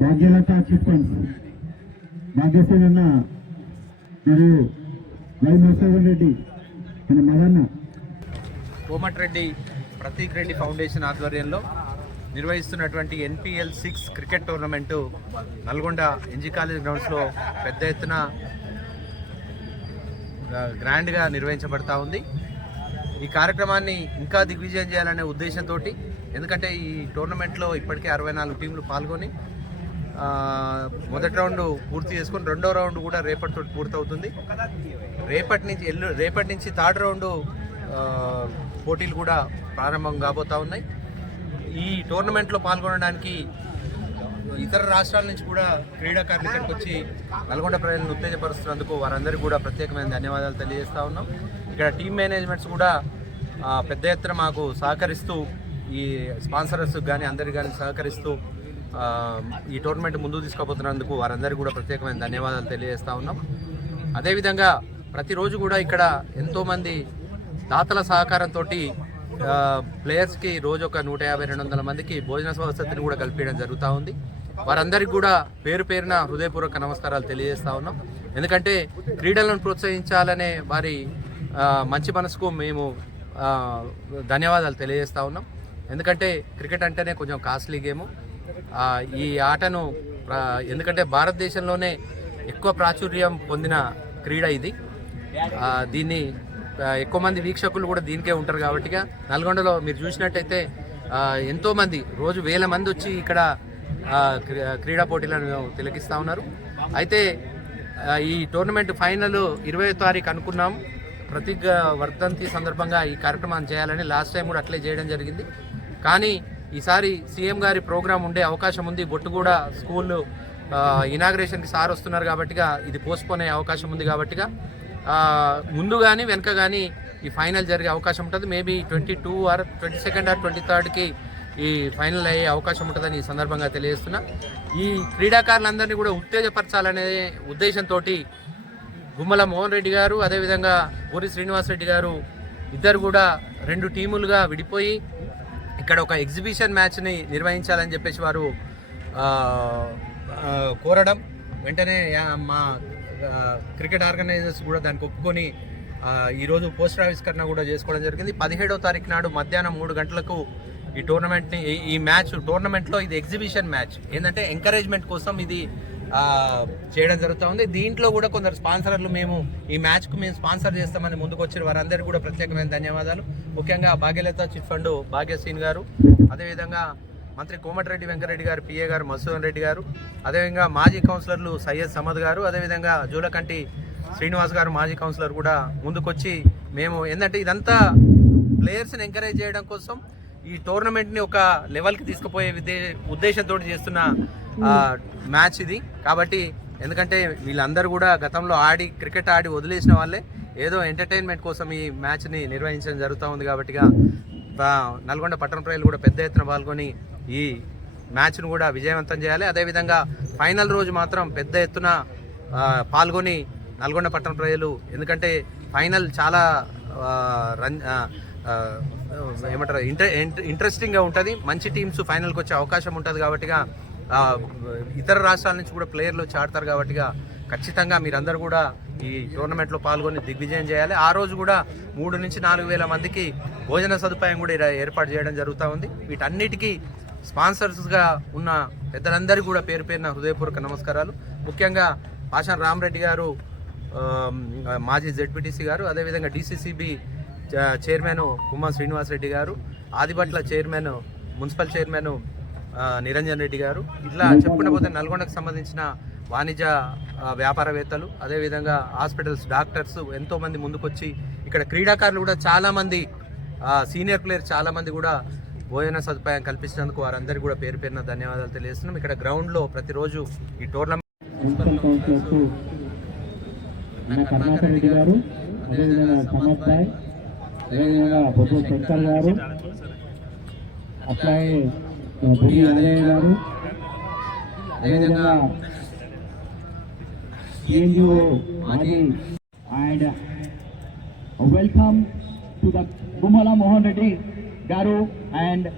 Bhagyalatha chit funds Bhagyashree అన్న మరియు why Maheshwar Reddy మన మదన్న కోమటిరెడ్డి ప్రతీక్ రెడ్డి ఫౌండేషన్ ఆధ్వర్యంలో నిర్వహిస్తున్నటువంటి NPL 6 cricket tournament Nalgonda NG college గ్రౌండ్స్లో పెద్ద ఎత్తున గ్రాండ్గా నిర్వహించబడతా ఉంది. ఈ కార్యక్రమాన్ని ఇంకా దిగ్విజయం చేయాలనే ఉద్దేశంతో, ఎందుకంటే ఈ టోర్నమెంట్లో ఇప్పటికే 64 టీంలు పాల్గొని మొదటి రౌండ్ పూర్తి చేసుకొని రెండో రౌండ్ కూడా రేపటితో పూర్తవుతుంది. రేపటి నుంచి థర్డ్ రౌండ్ పోటీలు కూడా ప్రారంభం కాబోతూ ఉన్నాయి. ఈ టోర్నమెంట్లో పాల్గొనడానికి ఇతర రాష్ట్రాల నుంచి కూడా క్రీడాకారులు ఇక్కడికి వచ్చి నల్గొండ ప్రజలను ఉత్తేజపరుస్తున్నందుకు వారందరికీ కూడా ప్రత్యేకమైన ధన్యవాదాలు తెలియజేస్తూ ఉన్నాం. ఇక్కడ టీమ్ మేనేజ్మెంట్స్ కూడా పెద్ద ఎత్తున మాకు సహకరిస్తూ, ఈ స్పాన్సర్స్ కానీ అందరికి కానీ సహకరిస్తూ ఈ టోర్నమెంట్ ముందుకు తీసుకుపోతున్నందుకు వారందరికీ కూడా ప్రత్యేకమైన ధన్యవాదాలు తెలియజేస్తూ ఉన్నాం. అదేవిధంగా ప్రతిరోజు కూడా ఇక్కడ ఎంతోమంది దాతల సహకారంతో ప్లేయర్స్కి రోజు ఒక 150-200 మందికి భోజన వసతిని కూడా కల్పించడం జరుగుతూ ఉంది. వారందరికీ కూడా పేరు పేరున హృదయపూర్వక నమస్కారాలు తెలియజేస్తూ ఉన్నాం. ఎందుకంటే క్రీడలను ప్రోత్సహించాలనే వారి మంచి మనసుకు మేము ధన్యవాదాలు తెలియజేస్తూ ఉన్నాం. ఎందుకంటే క్రికెట్ అంటేనే కొంచెం కాస్ట్లీ గేము. ఈ ఆటను ఎందుకంటే భారతదేశంలోనే ఎక్కువ ప్రాచుర్యం పొందిన క్రీడ ఇది. దీన్ని ఎక్కువ మంది వీక్షకులు కూడా దీనికే ఉంటారు కాబట్టి నల్గొండలో మీరు చూసినట్టయితే ఎంతోమంది రోజు వేల మంది వచ్చి ఇక్కడ క్రీడా పోటీలను తిలకిస్తూ ఉన్నారు. అయితే ఈ టోర్నమెంట్ ఫైనల్ 20వ తారీఖు అనుకున్నాం. ప్రతీక్ వర్ధంతి సందర్భంగా ఈ కార్యక్రమాన్ని చేయాలని లాస్ట్ టైం కూడా అట్లే చేయడం జరిగింది. కానీ ఈసారి సీఎం గారి ప్రోగ్రాం ఉండే అవకాశం ఉంది. బొట్టుగూడ స్కూల్ ఇనాగ్రేషన్కి సార్ వస్తున్నారు కాబట్టి ఇది పోస్ట్పోన్ అయ్యే అవకాశం ఉంది. కాబట్టి ముందు కానీ వెనక కానీ ఈ ఫైనల్ జరిగే అవకాశం ఉంటుంది. మేబీ 22 ఆర్ 22nd ఆర్ 23rdకి ఈ ఫైనల్ అయ్యే అవకాశం ఉంటుందని ఈ సందర్భంగా తెలియజేస్తున్నా. ఈ క్రీడాకారులందరినీ కూడా ఉత్తేజపరచాలనే ఉద్దేశంతో గుమ్మల మోహన్ రెడ్డి గారు, అదేవిధంగా పూరి శ్రీనివాస్ రెడ్డి గారు ఇద్దరు కూడా 2 టీములుగా విడిపోయి ఇక్కడ ఒక ఎగ్జిబిషన్ మ్యాచ్ని నిర్వహించాలని చెప్పేసి వారు కోరడం, వెంటనే మా క్రికెట్ ఆర్గనైజర్స్ కూడా దానికి ఒప్పుకొని ఈరోజు పోస్టర్ ఆవిష్కరణ కూడా చేసుకోవడం జరిగింది. 17వ తారీఖు నాడు మధ్యాహ్నం 3 గంటలకు ఈ టోర్నమెంట్లో ఇది ఎగ్జిబిషన్ మ్యాచ్ ఏంటంటే ఎంకరేజ్మెంట్ కోసం ఇది చేయడం జరుగుతూ ఉంది. దీంట్లో కూడా కొందరు స్పాన్సర్లు మేము ఈ మ్యాచ్కు మేము స్పాన్సర్ చేస్తామని ముందుకు వచ్చిన వారందరికీ కూడా ప్రత్యేకమైన ధన్యవాదాలు. ముఖ్యంగా భాగ్యలత చిట్ ఫండ్ భాగ్యశ్రీన్ గారు, అదేవిధంగా మంత్రి కోమటిరెడ్డి వెంకరెడ్డి గారు, PA గారు మధుసూదన్ రెడ్డి గారు, అదేవిధంగా మాజీ కౌన్సిలర్లు సయ్యద్ సమద్ గారు, అదేవిధంగా జూలకంటి శ్రీనివాస్ గారు మాజీ కౌన్సిలర్ కూడా ముందుకొచ్చి మేము ఏంటంటే ఇదంతా ప్లేయర్స్ని ఎంకరేజ్ చేయడం కోసం ఈ టోర్నమెంట్ని ఒక లెవెల్కి తీసుకుపోయే ఉద్దేశంతో చేస్తున్న మ్యాచ్ ఇది. కాబట్టి ఎందుకంటే వీళ్ళందరూ కూడా గతంలో క్రికెట్ ఆడి వదిలేసిన వాళ్ళే, ఏదో ఎంటర్టైన్మెంట్ కోసం ఈ మ్యాచ్ని నిర్వహించడం జరుగుతూ ఉంది. కాబట్టి నల్గొండ పట్టణ ప్రజలు కూడా పెద్ద ఎత్తున పాల్గొని ఈ మ్యాచ్ను కూడా విజయవంతం చేయాలి. అదేవిధంగా ఫైనల్ రోజు మాత్రం పెద్ద ఎత్తున పాల్గొని నల్గొండ పట్టణ ప్రజలు, ఎందుకంటే ఫైనల్ చాలా ఏమంటారు ఇంట్రెస్టింగ్గా ఉంటుంది. మంచి టీమ్స్ ఫైనల్కి వచ్చే అవకాశం ఉంటుంది. కాబట్టి ఇతర రాష్ట్రాల నుంచి కూడా ప్లేయర్లు వచ్చి ఆడతారు. కాబట్టి ఖచ్చితంగా మీరందరూ కూడా ఈ టోర్నమెంట్లో పాల్గొని దిగ్విజయం చేయాలి. ఆ రోజు కూడా 3 నుంచి 4 వేల మందికి భోజన సదుపాయం కూడా ఏర్పాటు చేయడం జరుగుతూ ఉంది. వీటన్నిటికీ స్పాన్సర్స్గా ఉన్న పెద్దలందరికీ కూడా పేరు పేరున హృదయపూర్వక నమస్కారాలు. ముఖ్యంగా పాషాన్ రామరెడ్డి గారు, మాజీ ZPTC గారు, అదేవిధంగా DCCB చైర్మన్ కుమ్మం శ్రీనివాస్ రెడ్డి గారు, Adibatla chairman municipal chairman Niranjan Reddy గారు, ఇట్లా చెప్పుకుంటూ పోతే నల్గొండకు సంబంధించిన వాణిజ్య వ్యాపారవేత్తలు, అదేవిధంగా హాస్పిటల్స్ డాక్టర్స్ ఎంతోమంది ముందుకొచ్చి ఇక్కడ క్రీడాకారులు కూడా చాలామంది సీనియర్ ప్లేయర్స్ చాలామంది కూడా భోజన సదుపాయం కల్పించినందుకు వారందరికీ కూడా పేరు పేరున ధన్యవాదాలు తెలియజేస్తున్నాం. ఇక్కడ గ్రౌండ్లో ప్రతిరోజు ఈ tournament and welcome to the Gummala Mohan Reddy Garu and